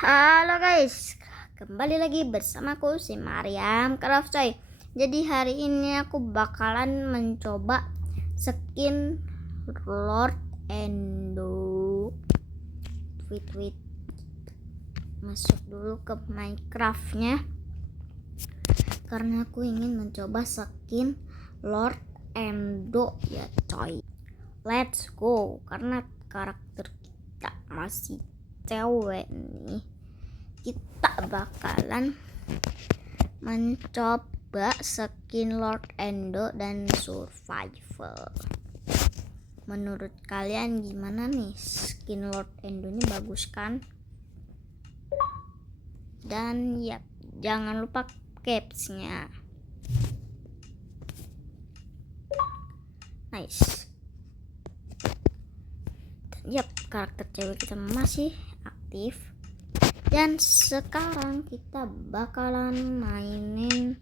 Halo guys, kembali lagi bersamaku si Mariam Craft coy. Jadi hari ini aku bakalan mencoba skin Lord Endo. Wait, masuk dulu ke Minecraftnya karena aku ingin mencoba skin Lord Endo ya coy. Let's go, karena karakter kita masih cewek nih. Kita bakalan mencoba skin Lord Endo dan survival. Menurut kalian gimana nih, skin Lord Endo ini bagus kan? Dan ya, jangan lupa capsnya. Nice. Yap, karakter cewek kita masih aktif. Dan sekarang kita bakalan mainin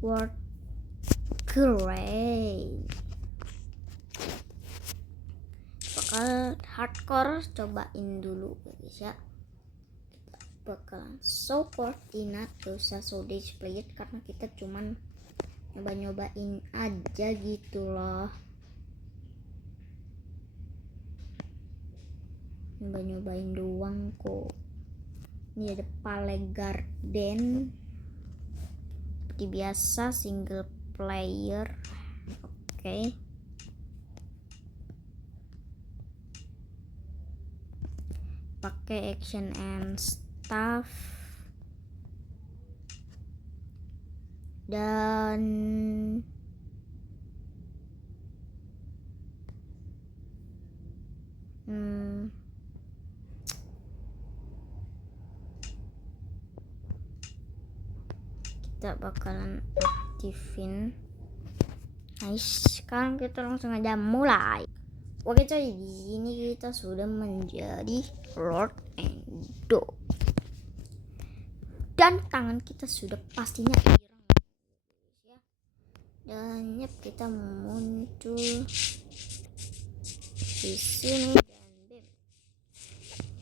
World Grey. Bakal hardcore, cobain dulu guys ya. Kita bakalan support Inato so display it karena kita cuman nyoba-nyobain aja gitu loh. Nyobain doang kok. Ini ada Pale Garden seperti biasa, single player. Oke. Pakai action and stuff. Dan kita bakalan aktifin. Nice, sekarang kita langsung aja mulai. Oke coy, di sini kita sudah menjadi Lord Endo. Dan tangan kita sudah pastinya ireng ya. Dan yep, kita muncul di sini dan bim.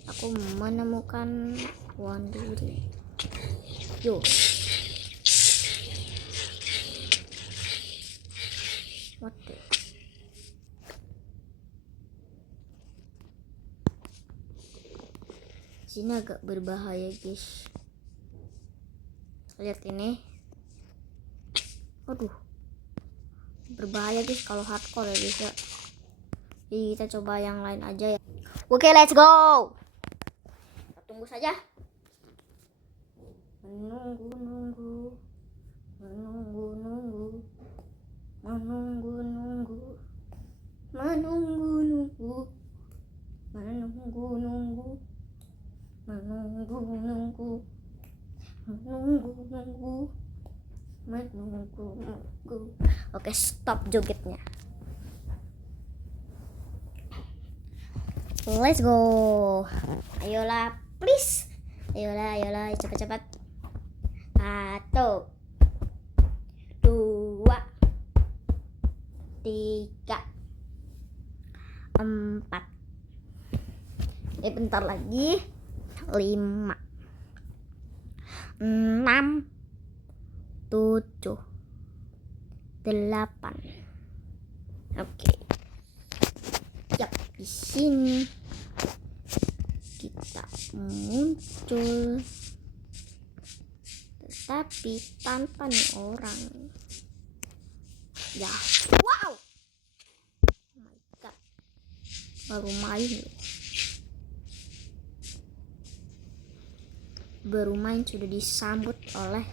Aku menemukan Wanduri. Yo. What the? Sini agak berbahaya guys. Lihat ini. Aduh. Berbahaya guys kalau hardcore ya guys ya. Jadi kita coba yang lain aja ya. Oke, let's go. Kita tunggu saja. Menunggu. Oke, stop jogetnya. Let's go. Ayolah, please. Ayolah, cepat. 1, 2, 3, 4. Bentar lagi. 5, 6, 7, 8. Oke. Yap, di sini kita muncul, tetapi tanpa nih orang. Ya, wow. Oh my god. Baru main sudah disambut oleh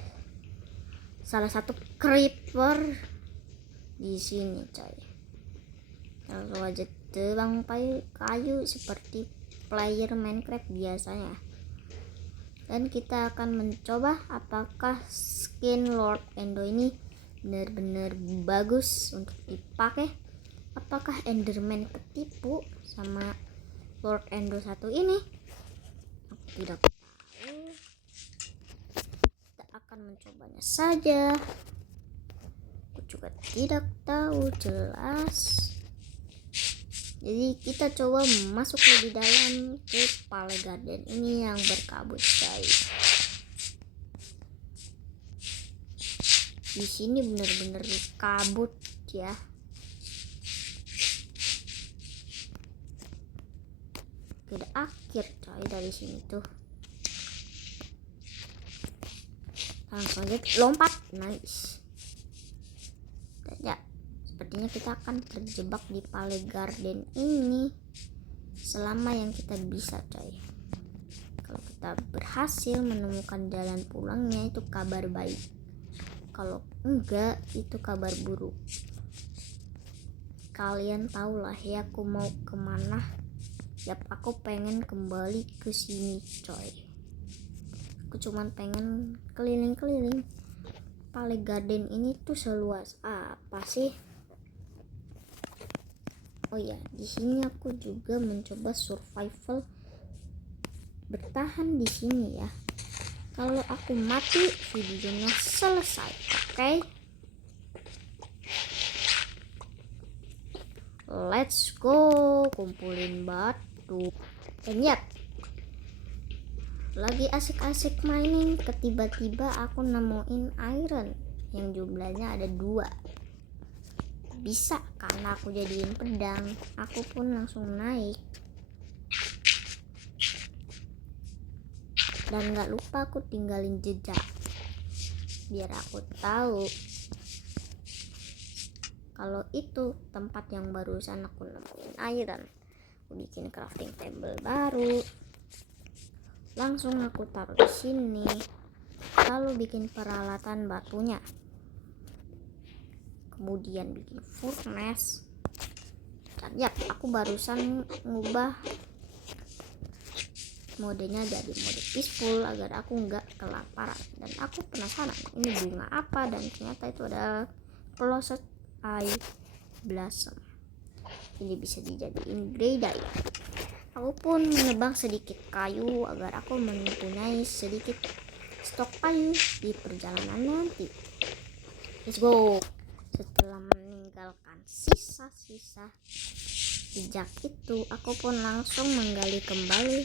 salah satu creeper di sini coy. Lalu aja tebang kayu seperti player Minecraft biasanya. Dan kita akan mencoba apakah skin Lord Endo ini benar-benar bagus untuk dipakai. Apakah Enderman ketipu sama Lord Endo 1 ini? Aku tidak tahu. Kita akan mencobanya saja. Aku juga tidak tahu jelas. Jadi kita coba masuk lebih dalam ke Pale Garden ini yang berkabut, guys. Di sini bener-bener kabut ya. Tidak akhir coy dari sini tuh. Langsung aja lompat, nice. Dan ya, sepertinya kita akan terjebak di Pale Garden ini selama yang kita bisa coy. Kalau kita berhasil menemukan jalan pulangnya itu kabar baik, kalau enggak itu kabar buruk. Kalian tahulah ya aku mau kemana. Yap, aku pengen kembali ke sini coy. Aku cuman pengen keliling-keliling. Pale Garden ini tuh seluas apa sih? Oh ya, di sini aku juga mencoba survival bertahan di sini ya. Kalau aku mati, videonya selesai. Oke? Let's go kumpulin batu. Dan ya, lagi asik-asik mining, tiba-tiba aku nemuin iron yang jumlahnya ada 2. Bisa karena aku jadiin pedang. Aku pun langsung naik. Dan gak lupa aku tinggalin jejak biar aku tahu kalau itu tempat yang barusan aku nemuin iron. Aku bikin crafting table baru. Langsung aku taruh di sini. Lalu bikin peralatan batunya. Kemudian bikin furnace. Dan ya, aku barusan ngubah modenya jadi mode peaceful agar aku nggak kelaparan. Dan aku penasaran ini bunga apa, dan ternyata itu adalah closet eye blossom. Ini bisa dijadiin greydye. Aku pun menebang sedikit kayu agar aku mempunyai sedikit stok kayu di perjalanan nanti. Let's go. Setelah meninggalkan sisa-sisa jejak itu, aku pun langsung menggali kembali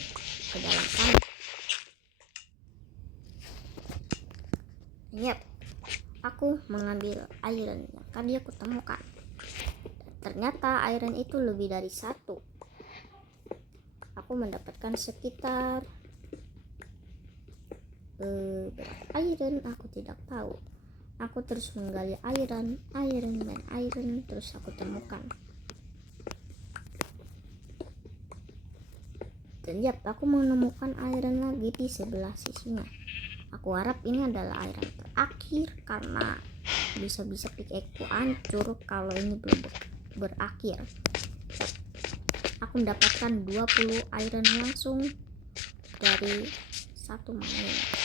ke dalam tanah. Yap, aku mengambil iron yang tadi aku temukan. Ternyata iron itu lebih dari 1. Aku mendapatkan sekitar berapa iron aku tidak tahu. Aku terus menggali iron, terus aku temukan. Dan yap, aku menemukan iron lagi di sebelah sisinya. Aku harap ini adalah iron terakhir karena bisa-bisa pickaxe-ku hancur kalau ini belum berakhir. Aku mendapatkan 20 iron langsung dari satu mining.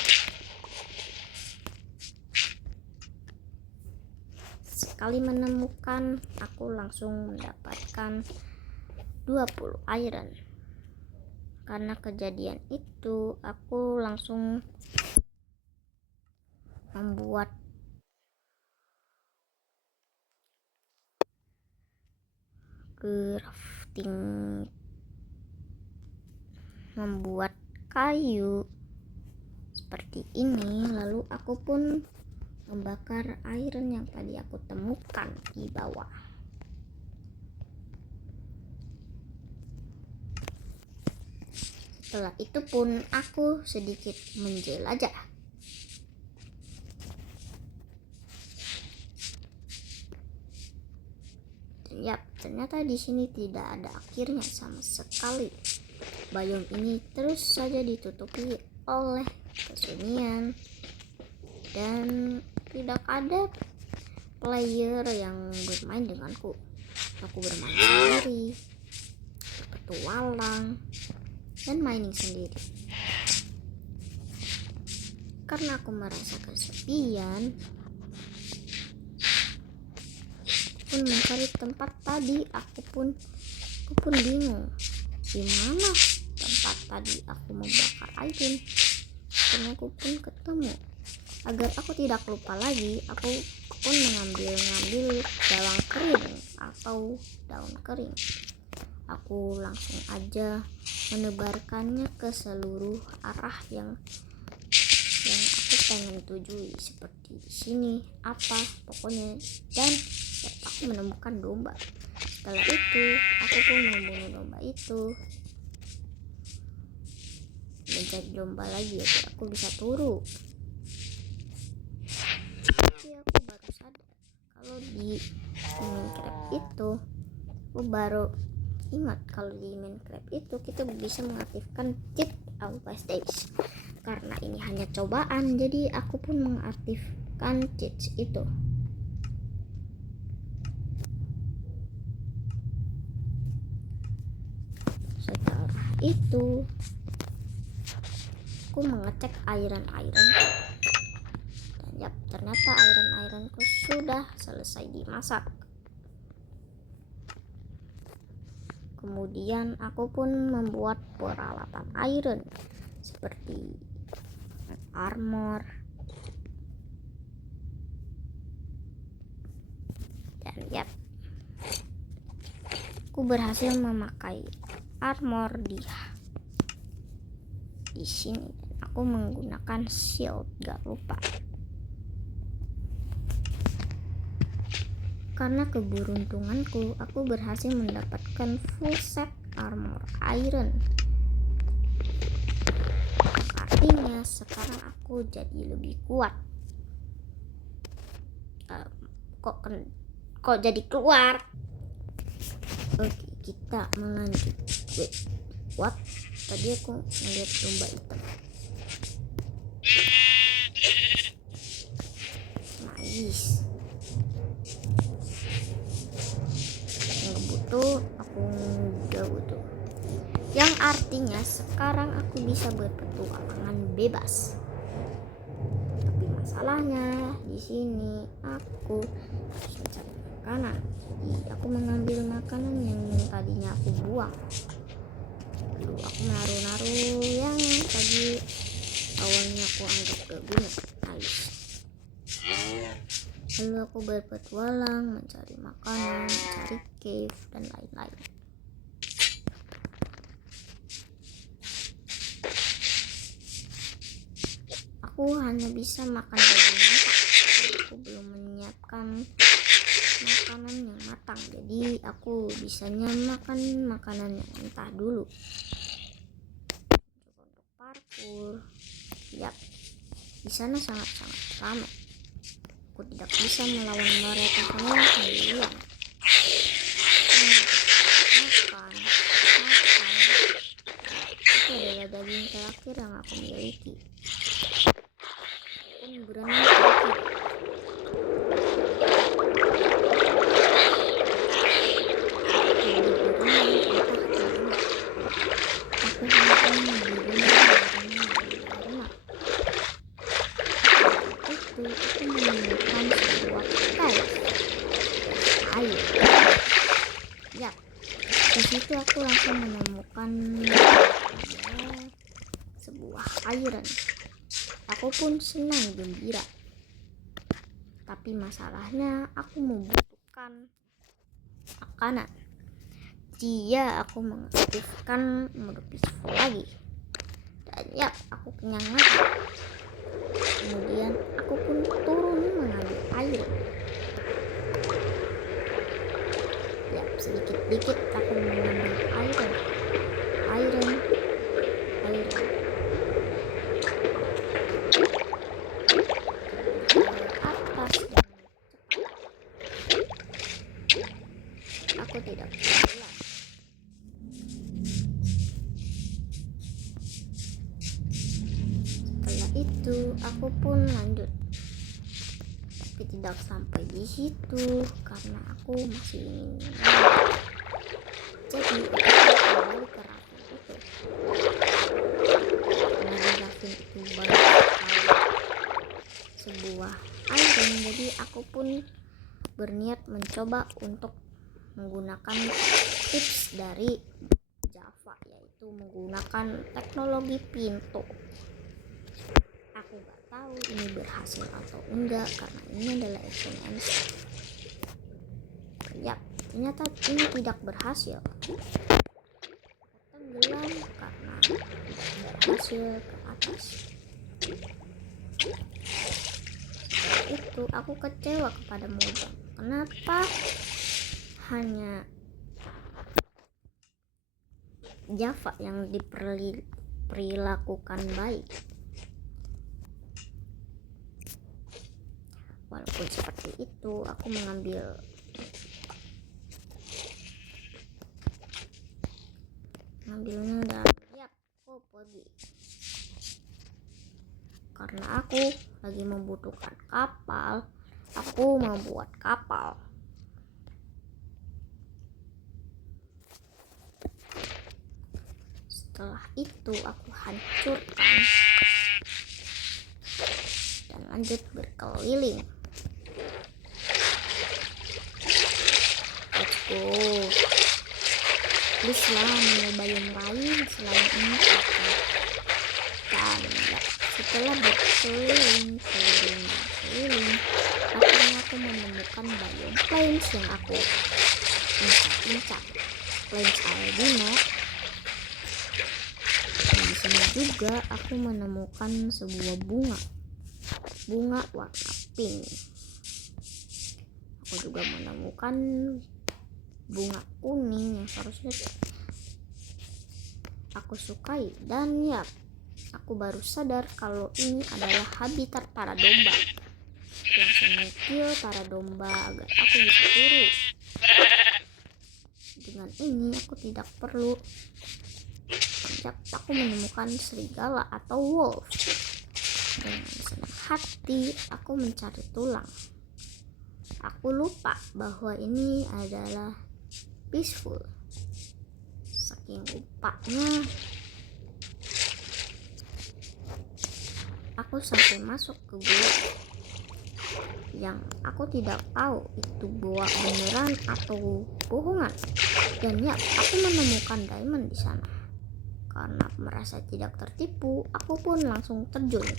Sekali menemukan, aku langsung mendapatkan 20 iron. Karena kejadian itu, aku langsung membuat crafting, membuat kayu seperti ini. Lalu aku pun membakar iron yang tadi aku temukan di bawah. Setelah itu pun aku sedikit menjelajah. Yap, ternyata di sini tidak ada akhirnya sama sekali. Biome ini terus saja ditutupi oleh kesunyian dan tidak ada player yang bermain denganku. Aku bermain sendiri, berpetualang, dan mining sendiri. Karena aku merasa kesepian, pun mencari tempat tadi. Aku pun bingung di mana tempat tadi aku membakar iron. Dan aku pun ketemu. Agar aku tidak lupa lagi, aku pun mengambil bawang kering atau daun kering. Aku langsung aja menebarkannya ke seluruh arah yang aku pengen tujui, seperti di sini apa pokoknya. Dan aku menemukan domba. Setelah itu aku pun membunuh domba itu menjadi domba lagi, ya aku bisa turu. Tapi aku baru sadar kalau di Minecraft itu, aku baru ingat kalau di Minecraft itu kita bisa mengaktifkan cheat Always Days. Karena ini hanya cobaan, jadi aku pun mengaktifkan cheat itu. Setelah itu aku mengecek iron dan yap, ternyata ironku sudah selesai dimasak. Kemudian aku pun membuat peralatan iron seperti armor dan yap, aku berhasil memakai armor di sini. Aku menggunakan shield, gak lupa. Karena keberuntunganku, aku berhasil mendapatkan full set armor iron. Artinya sekarang aku jadi lebih kuat. Kok jadi keluar? Oke, kita melanjut. What? Tadi aku melihat domba hitam. Nice. Yang butuh aku udah butuh. Yang artinya sekarang aku bisa berpetualangan bebas. Tapi masalahnya di sini aku harus mencari makanan. Jadi aku mengambil makanan yang tadinya aku buang. Lalu aku naruh yang tadi awalnya aku anggap gak guna. Lalu aku berpetualang mencari makanan, mencari cave dan lain-lain. Aku hanya bisa makan daging mentah. Aku belum menyiapkan makanan yang matang, jadi aku bisanya makan makanan yang mentah dulu. Coba untuk parkour, yap, di sana sangat-sangat ramai. Aku tidak bisa melawan mereka semua sendirian. Makan. Itu adalah daging terakhir yang aku miliki. Aku berani di situ aku langsung menemukan sebuah iron. Aku pun senang gembira. Tapi masalahnya aku membutuhkan makanan. Dia aku mengaktifkan mode peaceful lagi. Dan ya, aku kenyang lagi. Kemudian aku pun turun mengambil iron. Ya, sedikit-sedikit aku mengambil iron. Atas dan cepat. Aku tidak pulang. Setelah itu aku pun lanjut. Tapi tidak sampai di situ karena aku masih ingin jadi aku kembali ke rafting itu. Karena di rafting itu banyak sekali sebuah item, jadi aku pun berniat mencoba untuk menggunakan tips dari Java, yaitu menggunakan teknologi pintu. Aku nggak tahu ini berhasil atau enggak karena ini adalah action and save. Ya, ternyata ini tidak berhasil. Tenggelam karena berhasil ke atas. Setelah itu aku kecewa kepada Mojang. Kenapa hanya Java yang diperlakukan baik? Walaupun seperti itu, aku mengambilnya dan aku pergi karena aku lagi membutuhkan kapal. Aku membuat kapal. Setelah itu aku hancurkan dan lanjut berkeliling. Let's go. Please lah mencoba yang lain selain ini. Dan setelah berkeliling, akhirnya aku menemukan biome plains yang aku incar. Plains albino. Dan di sini juga aku menemukan sebuah bunga warna pink. Aku juga menemukan bunga kuning yang seharusnya aku sukai. Dan ya, aku baru sadar kalau ini adalah habitat para domba. Langsung kill para domba agar aku bisa turu. Dengan ini aku tidak perlu. Aku menemukan serigala atau wolf. Dengan senang hati aku mencari tulang. Aku lupa bahwa ini adalah peaceful. Saking lupanya aku sampai masuk ke gua yang aku tidak tahu itu gua beneran atau bohongan. Dan ya, aku menemukan diamond di sana. Karena merasa tidak tertipu, aku pun langsung terjun.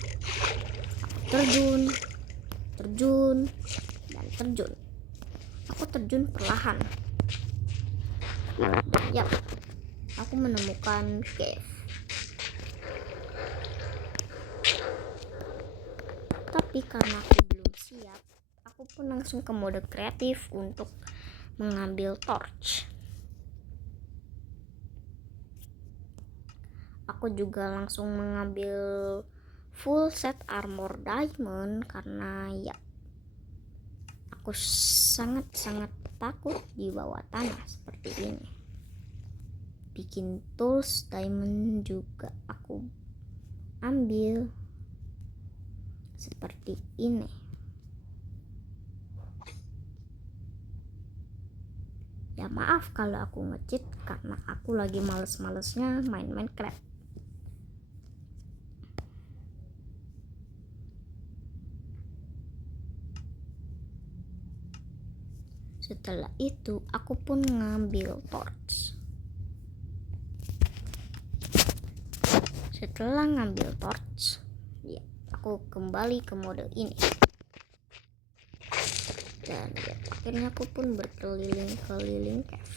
Aku terjun perlahan. Dan ya, aku menemukan cave. Tapi karena aku belum siap, aku pun langsung ke mode kreatif untuk mengambil torch. Aku juga langsung mengambil full set armor diamond karena ya, aku sangat takut di bawah tanah seperti ini. Bikin tools diamond juga aku ambil seperti ini. Ya maaf kalau aku nge-cheat karena aku lagi males-malesnya main Minecraft. Setelah itu aku pun ngambil torch. Setelah ngambil torch, ya, aku kembali ke mode ini. Dan ya, akhirnya aku pun berkeliling-keliling cave.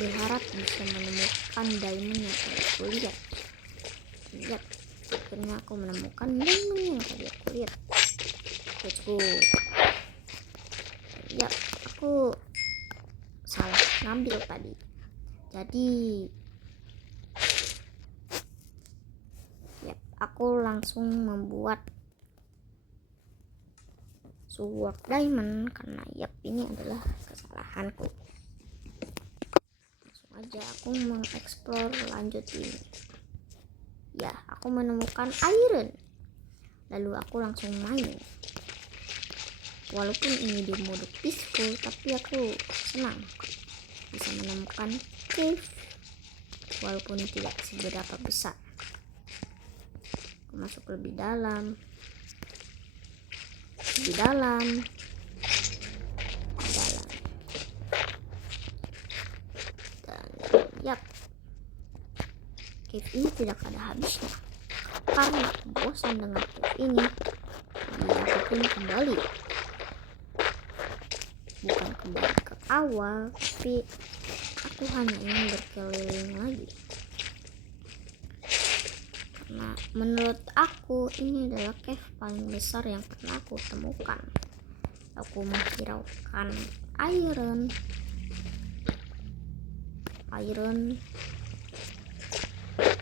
Berharap bisa menemukan diamond yang tadi aku lihat. Lihat, akhirnya aku menemukan diamond yang tadi aku lihat. Let's go. Ya, aku salah ngambil tadi. Jadi ya, aku langsung membuat sword diamond karena ya, ini adalah kesalahanku. Langsung aja aku mengeksplor lanjut ini. Ya, aku menemukan iron. Lalu aku langsung main. Walaupun ini di mode peaceful, tapi aku senang bisa menemukan cave walaupun tidak seberapa besar. Aku masuk lebih dalam. cave ini tidak ada habisnya. Karena aku bosan dengan cave ini, jadi aku pun kembali. Bukan kembali ke awal, tapi aku hanya ingin berkeliling lagi. Karena menurut aku ini adalah cave paling besar yang pernah aku temukan. Aku menghiraukan iron,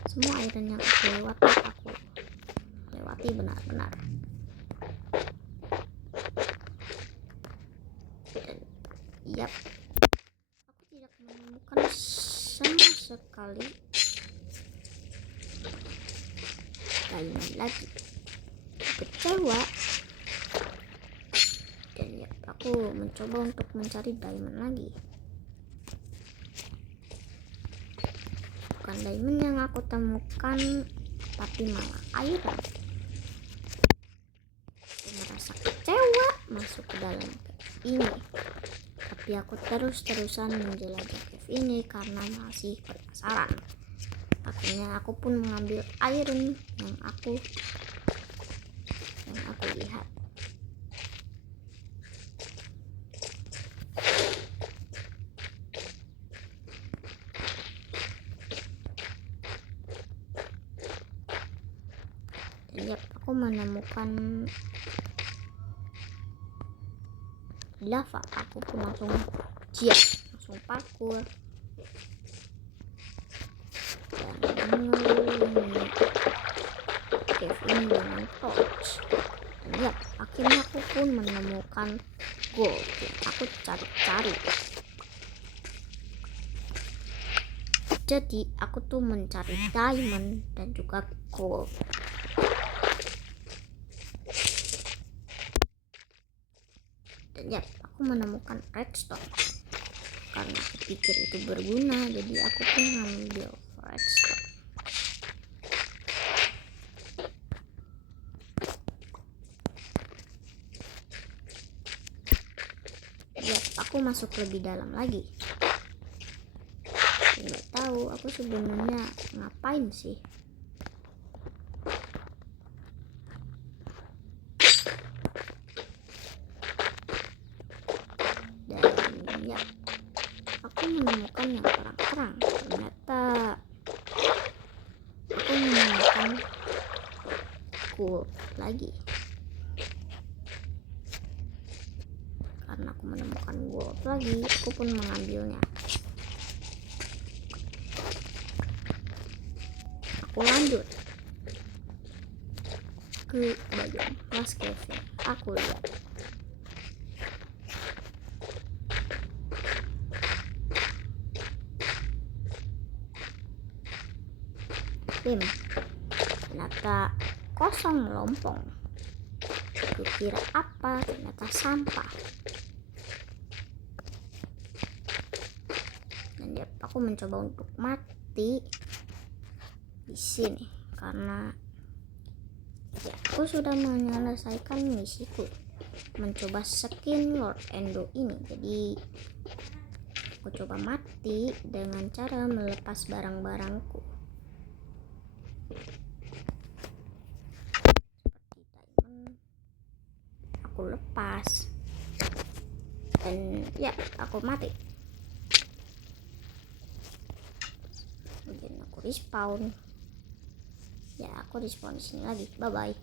semua iron yang aku lewati benar-benar. Dan yap, aku tidak menemukan sama sekali diamond lagi. Kecewa. Dan ya, aku mencoba untuk mencari diamond lagi. Bukan diamond yang aku temukan, tapi malah iron. Aku merasa kecewa masuk ke dalam cave ini, tapi aku terus-terusan menjelajah cave ini karena masih penasaran. Akhirnya aku pun mengambil iron yang aku lihat. Dan ya, aku menemukan lava. Aku pun langsung parkour dan mengelilingi cave ini dengan torch. Dan ya, akhirnya aku pun menemukan gold yang aku cari-cari. Jadi aku tuh mencari diamond dan juga gold. Dan ya, aku menemukan redstone. Karena aku pikir itu berguna, jadi aku pun ngambil redstone. Ya, aku masuk lebih dalam lagi. Nggak tahu aku sebenarnya ngapain sih. Dan ya, aku menemukan yang terang-terang. Ternyata aku menemukan gold lagi. Karena aku menemukan gold lagi, aku pun mengambilnya. Aku lanjut ke bagian last cave yang aku lihat. Ternyata kosong melompong. Kukira apa, ternyata sampah. Dan ya, aku mencoba untuk mati di sini karena ya, aku sudah menyelesaikan misiku mencoba skin Lord Endo ini. Jadi aku coba mati dengan cara melepas barang-barangku. Seperti diamond, aku lepas dan ya, aku mati. Kemudian aku respawn. Ya, aku respawn di sini lagi. Bye bye.